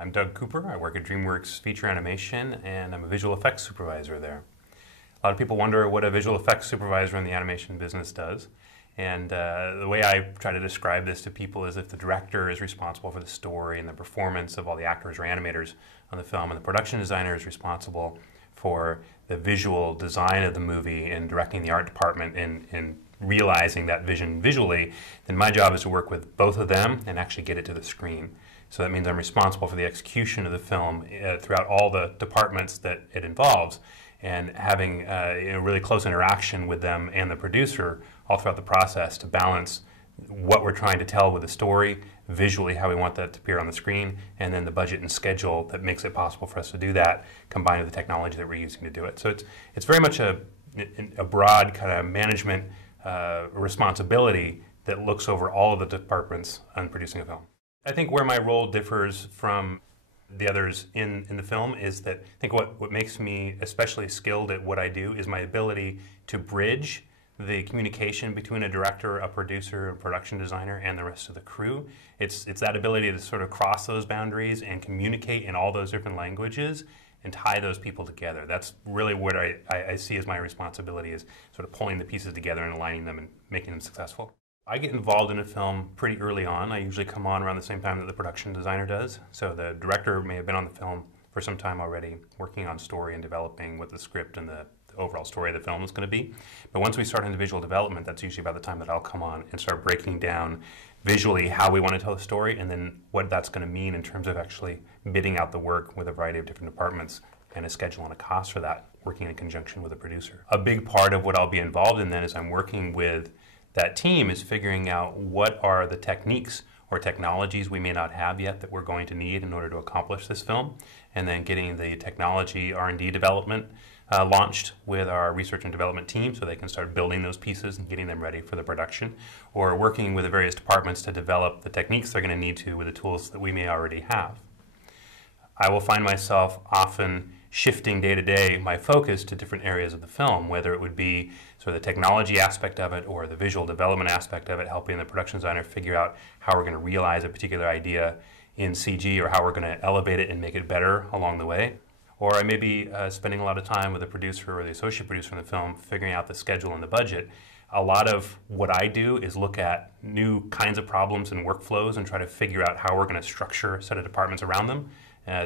I'm Doug Cooper. I work at DreamWorks Feature Animation, and I'm a visual effects supervisor there. A lot of people wonder what a visual effects supervisor in the animation business does. And the way I try to describe this to people is if the director is responsible for the story and the performance of all the actors or animators on the film, and the production designer is responsible for the visual design of the movie and directing the art department and realizing that vision visually, then my job is to work with both of them and actually get it to the screen. So that means I'm responsible for the execution of the film throughout all the departments that it involves, and having really close interaction with them and the producer all throughout the process to balance what we're trying to tell with the story, visually how we want that to appear on the screen, and then the budget and schedule that makes it possible for us to do that, combined with the technology that we're using to do it. So it's very much a broad kind of management responsibility that looks over all of the departments on producing a film. I think where my role differs from the others in the film is that I think what makes me especially skilled at what I do is my ability to bridge the communication between a director, a producer, a production designer, and the rest of the crew. It's that ability to sort of cross those boundaries and communicate in all those different languages and tie those people together. That's really what I see as my responsibility, is sort of pulling the pieces together and aligning them and making them successful. I get involved in a film pretty early on. I usually come on around the same time that the production designer does. So the director may have been on the film for some time already, working on story and developing what the script and the overall story of the film is going to be. But once we start into visual development, that's usually about the time that I'll come on and start breaking down visually how we want to tell the story, and then what that's going to mean in terms of actually bidding out the work with a variety of different departments and a schedule and a cost for that, working in conjunction with a producer. A big part of what I'll be involved in then is I'm working with that team is figuring out what are the techniques or technologies we may not have yet that we're going to need in order to accomplish this film, and then getting the technology R&D development launched with our research and development team so they can start building those pieces and getting them ready for the production, or working with the various departments to develop the techniques they're going to need to with the tools that we may already have. I will find myself often shifting day to day my focus to different areas of the film, whether it would be sort of the technology aspect of it or the visual development aspect of it, helping the production designer figure out how we're going to realize a particular idea in CG or how we're going to elevate it and make it better along the way. Or I may be spending a lot of time with the producer or the associate producer in the film figuring out the schedule and the budget. A lot of what I do is look at new kinds of problems and workflows and try to figure out how we're going to structure a set of departments around them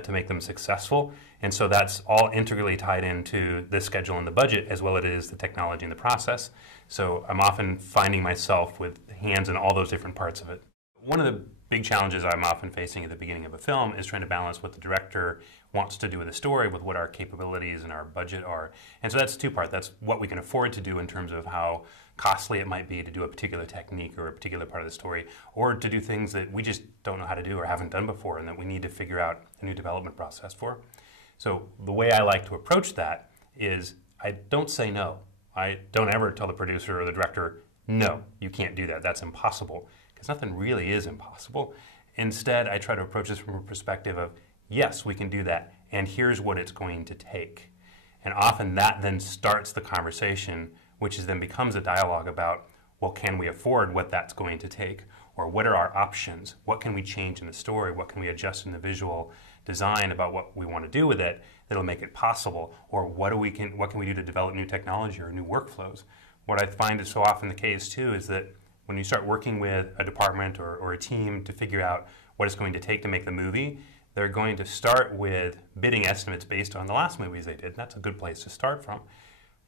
to make them successful. And so that's all integrally tied into the schedule and the budget, as well as it is the technology and the process. So I'm often finding myself with hands in all those different parts of it. One of the big challenges I'm often facing at the beginning of a film is trying to balance what the director wants to do with the story with what our capabilities and our budget are. And so that's two-part. That's what we can afford to do in terms of how costly it might be to do a particular technique or a particular part of the story, or to do things that we just don't know how to do or haven't done before and that we need to figure out a new development process for. So the way I like to approach that is I don't say no. I don't ever tell the producer or the director, no, you can't do that, that's impossible, because nothing really is impossible. Instead, I try to approach this from a perspective of, yes, we can do that, and here's what it's going to take. And often that then starts the conversation, which then becomes a dialogue about, well, can we afford what that's going to take? Or what are our options? What can we change in the story? What can we adjust in the visual design about what we want to do with it that'll make it possible? Or what can we do to develop new technology or new workflows? What I find is so often the case too is that when you start working with a department or a team to figure out what it's going to take to make the movie, they're going to start with bidding estimates based on the last movies they did. That's a good place to start from.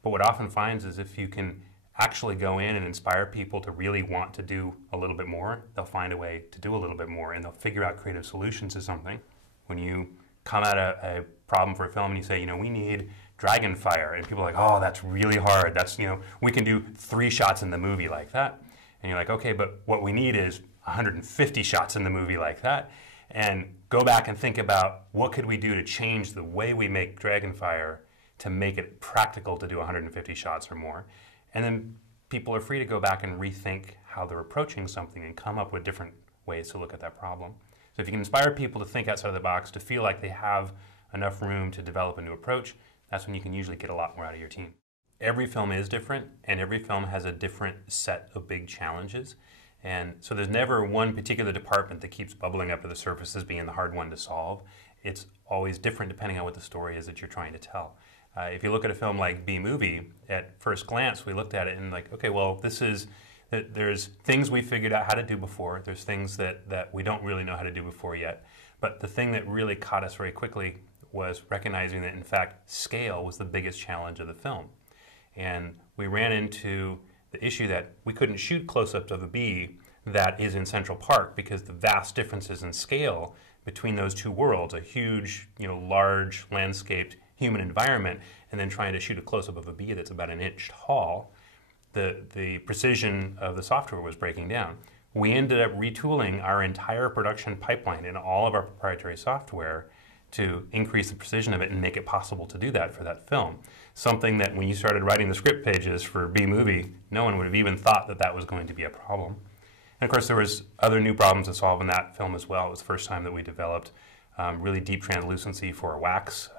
But what often finds is if you can actually go in and inspire people to really want to do a little bit more, they'll find a way to do a little bit more, and they'll figure out creative solutions to something. When you come at a problem for a film and you say, we need dragon fire, and people are like, oh, that's really hard. That's, we can do 3 shots in the movie like that. And you're like, okay, but what we need is 150 shots in the movie like that. And go back and think about what could we do to change the way we make dragon fire to make it practical to do 150 shots or more. And then people are free to go back and rethink how they're approaching something and come up with different ways to look at that problem. So if you can inspire people to think outside of the box, to feel like they have enough room to develop a new approach, that's when you can usually get a lot more out of your team. Every film is different, and every film has a different set of big challenges. And so there's never one particular department that keeps bubbling up to the surface as being the hard one to solve. It's always different depending on what the story is that you're trying to tell. If you look at a film like B-Movie, at first glance, we looked at it and like, okay, well, there's things we figured out how to do before. There's things that we don't really know how to do before yet. But the thing that really caught us very quickly was recognizing that, in fact, scale was the biggest challenge of the film. And we ran into the issue that we couldn't shoot close-ups of a bee that is in Central Park because the vast differences in scale between those two worlds, a huge, large landscaped human environment, and then trying to shoot a close-up of a bee that's about an inch tall, the precision of the software was breaking down. We ended up retooling our entire production pipeline in all of our proprietary software to increase the precision of it and make it possible to do that for that film. Something that when you started writing the script pages for B-Movie, no one would have even thought that that was going to be a problem. And of course there was other new problems to solve in that film as well. It was the first time that we developed really deep translucency for wax.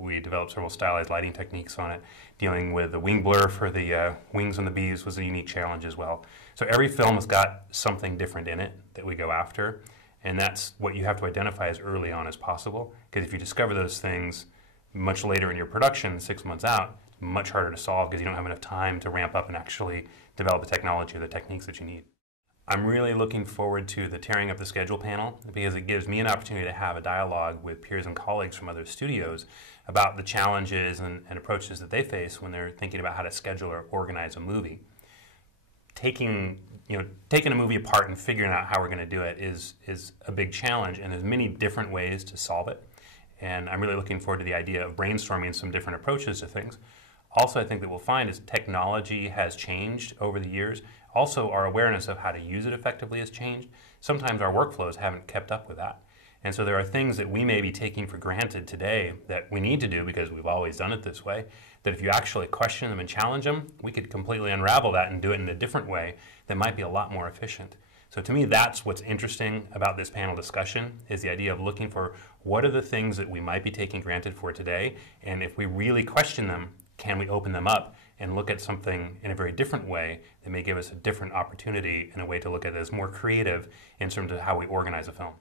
We developed several stylized lighting techniques on it. Dealing with the wing blur for the wings on the bees was a unique challenge as well. So every film has got something different in it that we go after. And that's what you have to identify as early on as possible. Because if you discover those things much later in your production, 6 months out, it's much harder to solve because you don't have enough time to ramp up and actually develop the technology or the techniques that you need. I'm really looking forward to the Tearing Up the Schedule panel because it gives me an opportunity to have a dialogue with peers and colleagues from other studios about the challenges and approaches that they face when they're thinking about how to schedule or organize a movie. Taking a movie apart and figuring out how we're going to do it is a big challenge, and there's many different ways to solve it. And I'm really looking forward to the idea of brainstorming some different approaches to things. Also, I think that we'll find is technology has changed over the years. Also, our awareness of how to use it effectively has changed. Sometimes our workflows haven't kept up with that. And so there are things that we may be taking for granted today that we need to do because we've always done it this way, that if you actually question them and challenge them, we could completely unravel that and do it in a different way that might be a lot more efficient. So to me, that's what's interesting about this panel discussion, is the idea of looking for what are the things that we might be taking granted for today, and if we really question them, can we open them up and look at something in a very different way that may give us a different opportunity and a way to look at it as more creative in terms of how we organize a film.